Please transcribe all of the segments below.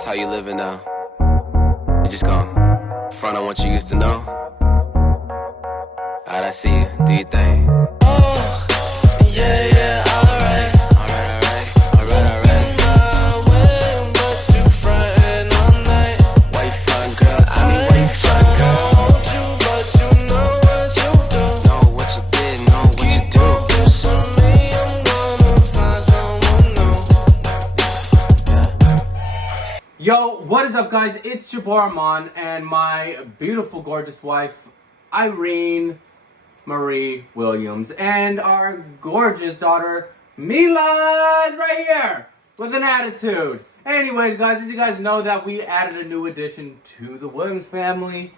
That's how you living now. You just gon' front on what you used to know. Alright, I see you. Do your thing. Oh, yeah, yeah, alright. My way, but you frontin' all night. Why you front, girl? Tell me why you front, girl. Hold you, but you know what you do. Know what you did, know what you Keep do. kissing me, I'm gonna find someone new. Yo, what is up, guys? It's your boy Armand and my beautiful, gorgeous wife, Irene Marie Williams, and our gorgeous daughter, Mila, is right here with an attitude. Anyways, guys, as you guys know, that we added a new addition to the Williams family,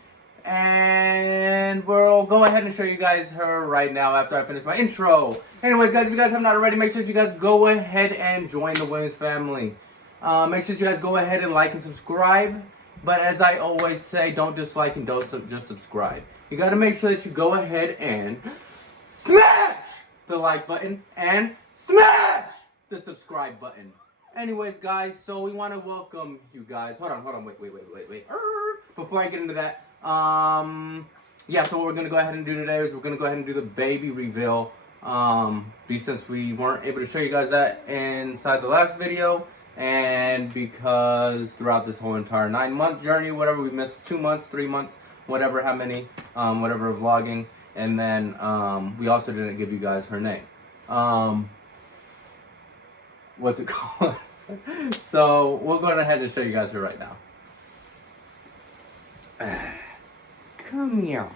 and we'll go ahead and show you guys her right now after I finish my intro. Anyways, guys, if you guys have not already, make sure that you guys go ahead and join the Williams family. Make sure you guys go ahead and like and subscribe. But as I always say, don't just like and don't just subscribe. You got to make sure that you go ahead and smash the like button and smash the subscribe button. Anyways, guys, so we want to welcome you guys. Hold on, wait. Before I get into that, yeah, so what we're going to go ahead and do today is we're going to go ahead and do the baby reveal. Since we weren't able to show you guys that inside the last video. And because throughout this whole entire 9-month journey, whatever, we missed 2 months, 3 months, whatever, how many, whatever, vlogging. And then we also didn't give you guys her name. What's it called? So we'll go ahead and show you guys her right now. Come here.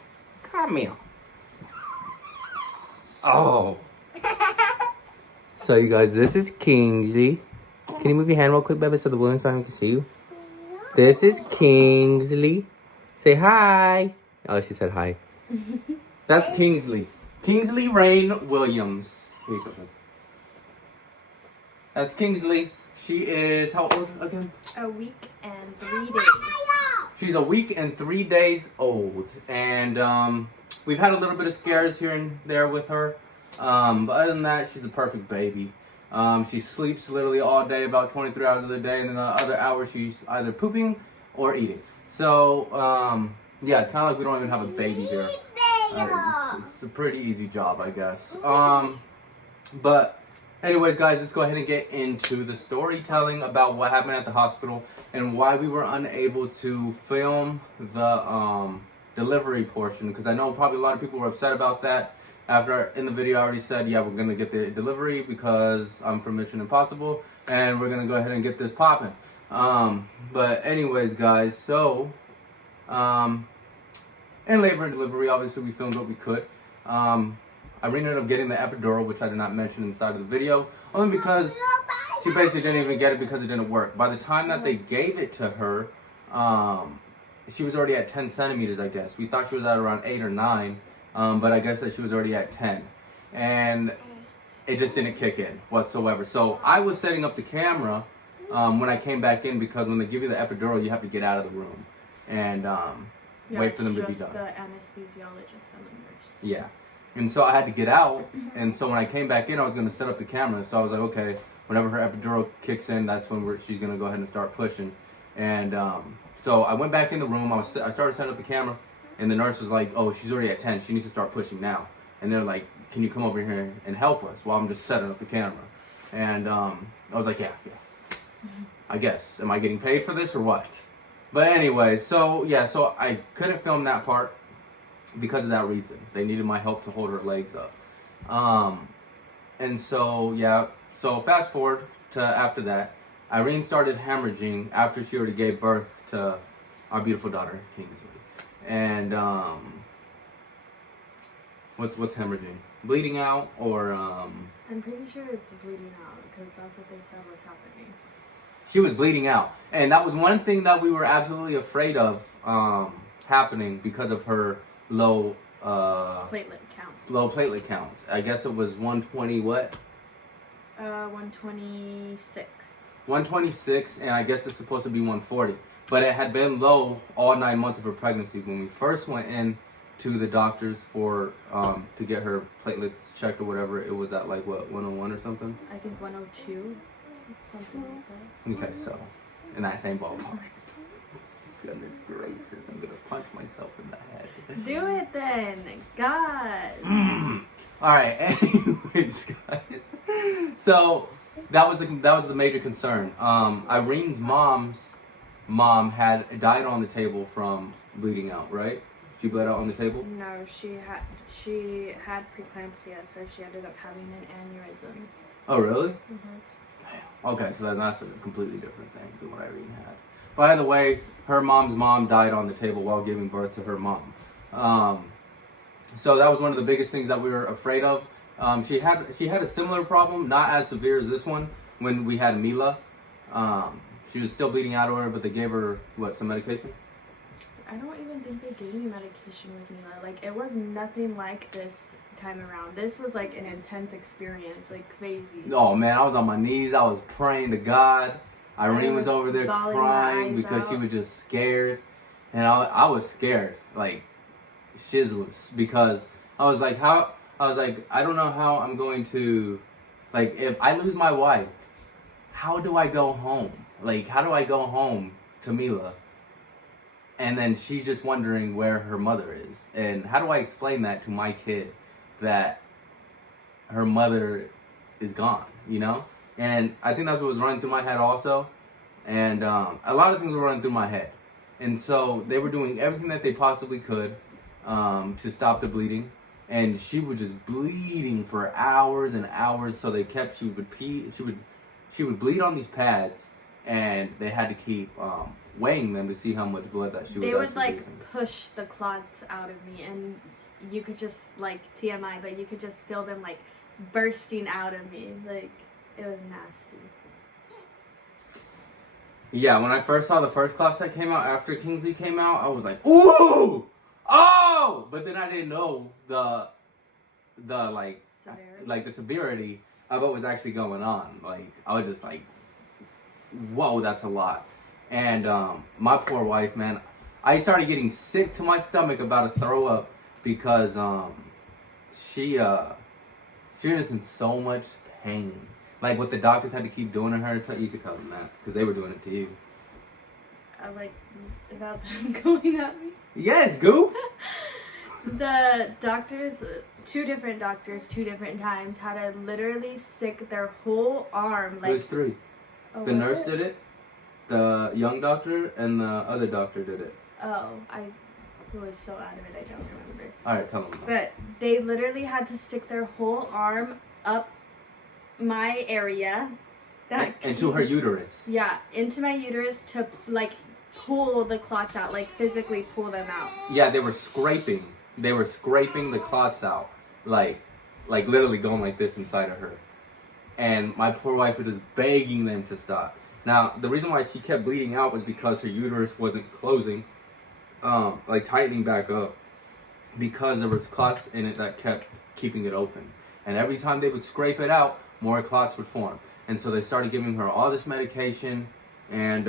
Oh. So you guys, this is Kingsley. Can you move your hand real quick, baby, so the Williams family can see you? This is Kingsley. Say hi. Oh, she said hi. That's Kingsley. Kingsley Rain Williams. Here you go. That's Kingsley. She is how old again? A week and 3 days. She's a week and 3 days old. And we've had a little bit of scares here and there with her. But other than that, she's a perfect baby. She sleeps literally all day, about 23 hours of the day, and then the other hours she's either pooping or eating. So, yeah, it's kind of like we don't even have a baby here. It's a pretty easy job, I guess. But anyways, guys, let's go ahead and get into the storytelling about what happened at the hospital and why we were unable to film the delivery portion, because I know probably a lot of people were upset about that. After in the video I already said, yeah, we're going to get the delivery because I'm from Mission Impossible, and we're going to go ahead and get this popping. But anyways, guys, so in labor and delivery, obviously we filmed what we could. Irene ended up getting the epidural, which I did not mention inside of the video, only because she basically didn't even get it because it didn't work. By the time that they gave it to her, she was already at 10 centimeters, I guess. We thought she was at around 8 or 9. But I guess that she was already at 10, and it just didn't kick in whatsoever. So I was setting up the camera when I came back in, because when they give you the epidural, you have to get out of the room and wait for them to be done. The anesthesiologist and the nurse. Yeah, and so I had to get out, and so when I came back in, I was going to set up the camera. So I was like, okay, whenever her epidural kicks in, that's when she's going to go ahead and start pushing. And so I went back in the room. I started setting up the camera. And the nurse was like, oh, she's already at 10. She needs to start pushing now. And they're like, can you come over here and help us while I'm just setting up the camera? And I was like, yeah. I guess. Am I getting paid for this or what? But anyway, so yeah, so I couldn't film that part because of that reason. They needed my help to hold her legs up. And so, yeah, so fast forward to after that, Irene started hemorrhaging after she already gave birth to our beautiful daughter, Kingsley. And what's hemorrhaging? Bleeding out, or I'm pretty sure it's bleeding out because that's what they said was happening. She was bleeding out, and that was one thing that we were absolutely afraid of happening because of her low platelet count. Low platelet count. I guess it was 120 what? 126. 126, and I guess it's supposed to be 140. But it had been low all 9 months of her pregnancy. When we first went in to the doctors for to get her platelets checked or whatever, it was at like what, 101 or something? I think 102, something like that. Okay, so in that same ballpark. Goodness gracious, I'm gonna punch myself in the head. Do it then. God. Alright, anyways, guys. So that was the major concern. Irene's mom's mom had died on the table from bleeding out, right? She bled out on the table? No, she had preeclampsia, so she ended up having an aneurysm. Oh, really? Mm-hmm. Okay, so that's a completely different thing than what Irene had. By the way, her mom's mom died on the table while giving birth to her mom. So that was one of the biggest things that we were afraid of. She had a similar problem, not as severe as this one, when we had Mila. She was still bleeding out of her, but they gave her, some medication? I don't even think they gave me medication with Mila. Like, it was nothing like this time around. This was like an intense experience, like crazy. Oh man, I was on my knees. I was praying to God. Irene was was over there bawling crying my eyes because she out. was just scared, and I was scared, like shizzless, because I was like, I don't know how I'm going to, like, if I lose my wife, how do I go home? Like, how do I go home to Mila? And then she's just wondering where her mother is. And how do I explain that to my kid that her mother is gone, you know? And I think that's what was running through my head also. And a lot of things were running through my head. And so they were doing everything that they possibly could to stop the bleeding. And she was just bleeding for hours and hours. So she would bleed on these pads, and they had to keep weighing them to see how much blood that she was. They would like losing. push the clots out of me, and you could just, like, TMI, but you could just feel them like bursting out of me. Like, it was nasty. Yeah, when I first saw the first class that came out after Kingsley came out, I was like, ooh, oh! But then I didn't know the like Severity. like the severity of what was actually going on. Like, I was just like, whoa, that's a lot. And my poor wife, man, I started getting sick to my stomach, about to throw up, because she was just in so much pain. Like, what the doctors had to keep doing to her, you could tell them that, because they were doing it to you. Like, about them going at me. Yes, goof. The doctors, two different doctors, 2 different times, had to literally stick their whole arm, like... It was 3. Oh, The was nurse it? did it, the young doctor, and the other doctor did it. Oh, I was so out of it, I don't remember. Alright, tell them. But they literally had to stick their whole arm up my area. Into her uterus. Yeah, into my uterus to, like, pull the clots out, like, physically pull them out. Yeah, they were scraping the clots out, like literally going like this inside of her. And my poor wife was just begging them to stop. Now, the reason why she kept bleeding out was because her uterus wasn't closing, like tightening back up, because there was clots in it that kept keeping it open. And every time they would scrape it out, more clots would form. And so they started giving her all this medication, and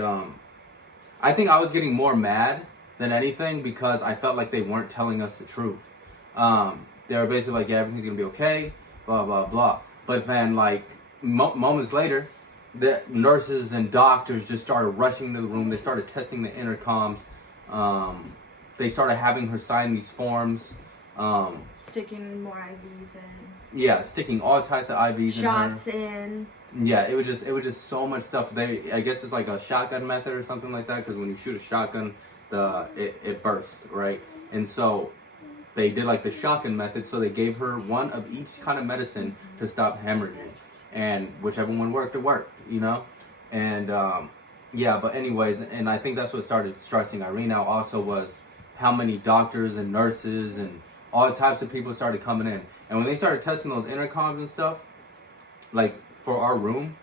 I think I was getting more mad than anything, because I felt like they weren't telling us the truth. They were basically like, yeah, everything's gonna be okay, blah, blah, blah. But then, like, moments later, the nurses and doctors just started rushing into the room. They started testing the intercoms. They started having her sign these forms. Sticking more IVs in. Yeah, sticking all types of IVs Shots in her. in. Yeah, it was just so much stuff. I guess it's like a shotgun method or something like that, because when you shoot a shotgun, it bursts, right? And so they did like the shotgun method, so they gave her one of each kind of medicine to stop hemorrhaging, and whichever one worked, it worked, you know? And yeah, but anyways, and I think that's what started stressing Irene out also, was how many doctors and nurses and all types of people started coming in. And when they started testing those intercoms and stuff, like for our room,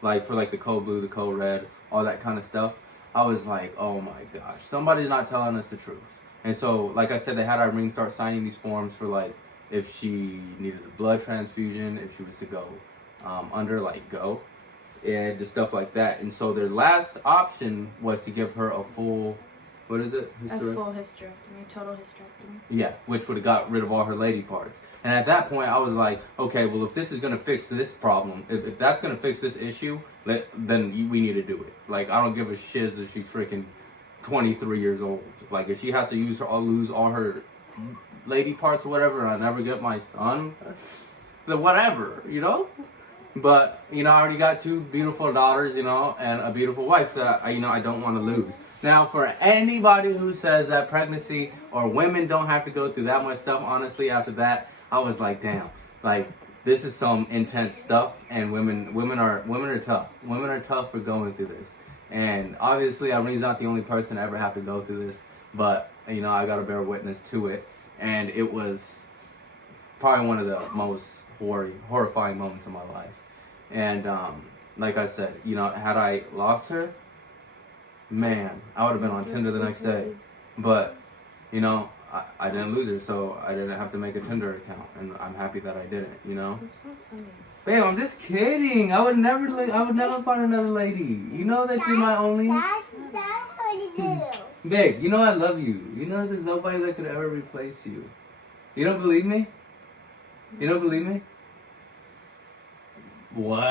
like for like the code blue, the code red, all that kind of stuff, I was like, oh my gosh, somebody's not telling us the truth. And so, like I said, they had Irene start signing these forms for, like, if she needed a blood transfusion, if she was to go under, like, go, and just stuff like that. And so their last option was to give her a full What is it? A full hysterectomy, total hysterectomy. Yeah, which would have got rid of all her lady parts. And at that point, I was like, okay, well, if this is going to fix this problem, if that's going to fix this issue, then we need to do it. Like, I don't give a shiz if she's freaking 23 years old. Like, if she has to lose all her lady parts or whatever, and I never get my son, then whatever, you know? But, you know, I already got 2 beautiful daughters, you know, and a beautiful wife that, you know, I don't want to lose. Now, for anybody who says that pregnancy or women don't have to go through that much stuff, honestly, after that, I was like, damn, like, this is some intense stuff, and women are tough. Women are tough for going through this. And obviously, Irene's not the only person to ever have to go through this, but, you know, I got to bear witness to it. And it was probably one of the most horrifying moments of my life. And like I said, you know, had I lost her, man, I would have been on Tinder the next day. But, you know, I didn't lose her, so I didn't have to make a Tinder account, and I'm happy that I didn't, you know? That's so funny. Babe, I'm just kidding. I would never find another lady. You know that you're my only. That's what you do. Babe, you know I love you. You know there's nobody that could ever replace you. You don't believe me? You don't believe me? What?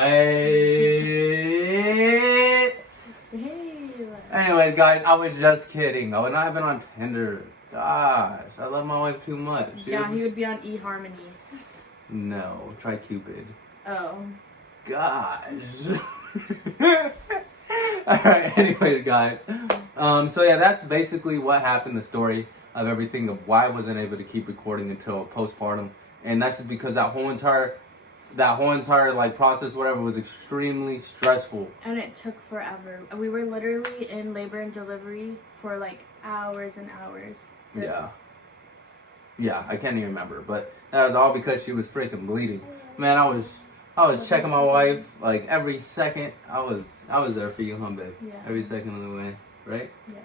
Anyways, guys, I was just kidding. I would not have been on Tinder. Gosh, I love my wife too much. Yeah, he would be on eHarmony. No, try Cupid. Oh. Gosh. Alright, anyways, guys. So yeah, that's basically what happened, the story of everything, of why I wasn't able to keep recording until postpartum. And that's just because that whole entire like process, whatever, was extremely stressful. And it took forever. We were literally in labor and delivery for like hours and hours. Yeah, I can't even remember, but that was all because she was freaking bleeding. Man, I was checking my wife like every second. I was there for you, huh, babe? Yeah. Every second of the way, right? Yes.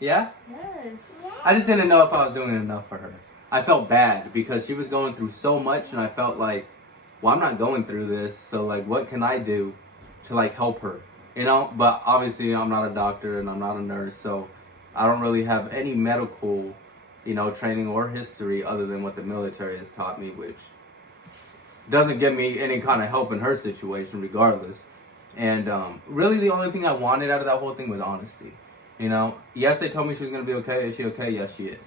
Yeah? Yes. I just didn't know if I was doing enough for her. I felt bad because she was going through so much, and I felt like, well, I'm not going through this, so like, what can I do to like help her? You know? But obviously, I'm not a doctor and I'm not a nurse, so I don't really have any medical, you know, training or history other than what the military has taught me, which doesn't give me any kind of help in her situation regardless. And really the only thing I wanted out of that whole thing was honesty. You know, yes, they told me she was going to be okay. Is she okay? Yes, she is.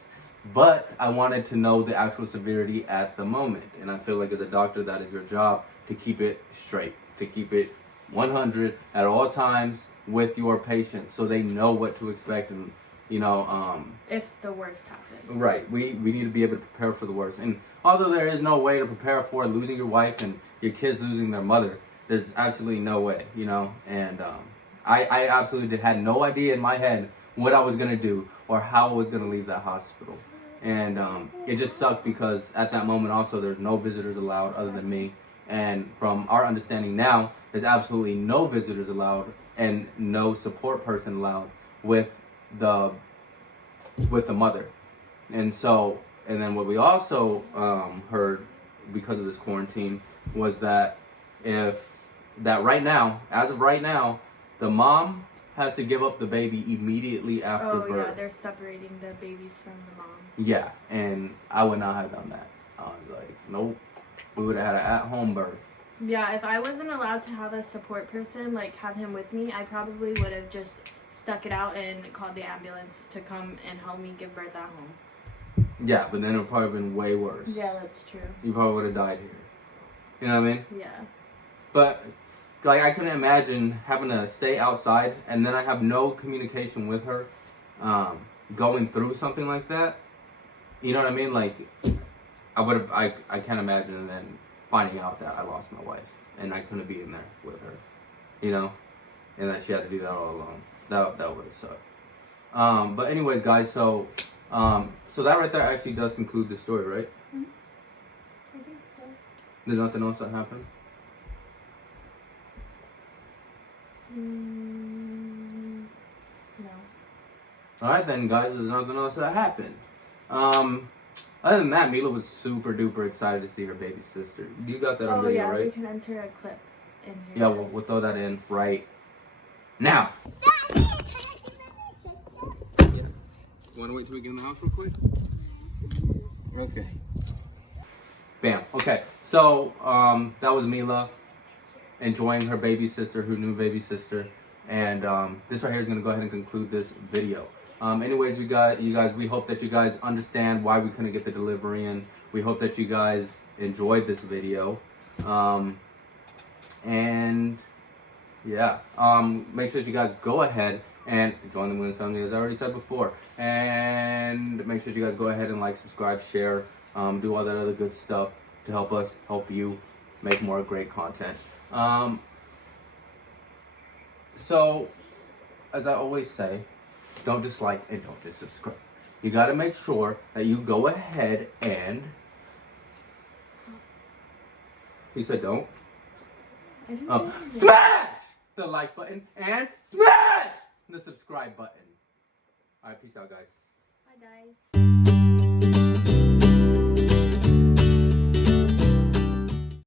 But I wanted to know the actual severity at the moment. And I feel like as a doctor, that is your job, to keep it straight, to keep it 100 at all times with your patients so they know what to expect. And, you know, if the worst happens. Right. We need to be able to prepare for the worst. And although there is no way to prepare for losing your wife and your kids losing their mother, there's absolutely no way, you know. And I absolutely had no idea in my head what I was going to do or how I was going to leave that hospital. And it just sucked because at that moment also there's no visitors allowed other than me. And from our understanding now, there's absolutely no visitors allowed and no support person allowed with the mother. And so, and then what we also heard because of this quarantine was that right now, as of right now, the mom has to give up the baby immediately after birth. Oh yeah, they're separating the babies from the moms. Yeah, and I would not have done that. I was like, nope. We would have had an at-home birth. Yeah, if I wasn't allowed to have a support person, like have him with me, I probably would have just stuck it out and called the ambulance to come and help me give birth at home. Yeah, but then it would probably have been way worse. Yeah, that's true. You probably would have died here. You know what I mean? Yeah. But, like, I couldn't imagine having to stay outside and then I have no communication with her going through something like that. You know what I mean? Like, I can't imagine then finding out that I lost my wife and I couldn't be in there with her. You know? And that she had to do that all alone. That would have sucked. But anyways, guys, so that right there actually does conclude the story, right? Mm-hmm. I think so. There's nothing else that happened? No. Alright then, guys, there's nothing else that happened. Other than that, Mila was super duper excited to see her baby sister. You got that on video, right? Oh yeah, we can enter a clip in here. Yeah, we'll throw that in right now. Want to wait till we get in the house real quick? Okay. Bam. Okay. So that was Mila enjoying her baby sister, her new baby sister, and this right here is gonna go ahead and conclude this video. Anyways, we got you guys. We hope that you guys understand why we couldn't get the delivery in. We hope that you guys enjoyed this video, and yeah, make sure that you guys go ahead and join the Williams family, as I already said before, and make sure you guys go ahead and like, subscribe, share, do all that other good stuff to help us help you make more great content. So, as I always say, don't dislike and don't just subscribe. You got to make sure that you go ahead and... He said don't? I didn't say that. Smash the like button and smash the subscribe button. Alright, peace out, guys. Bye, guys.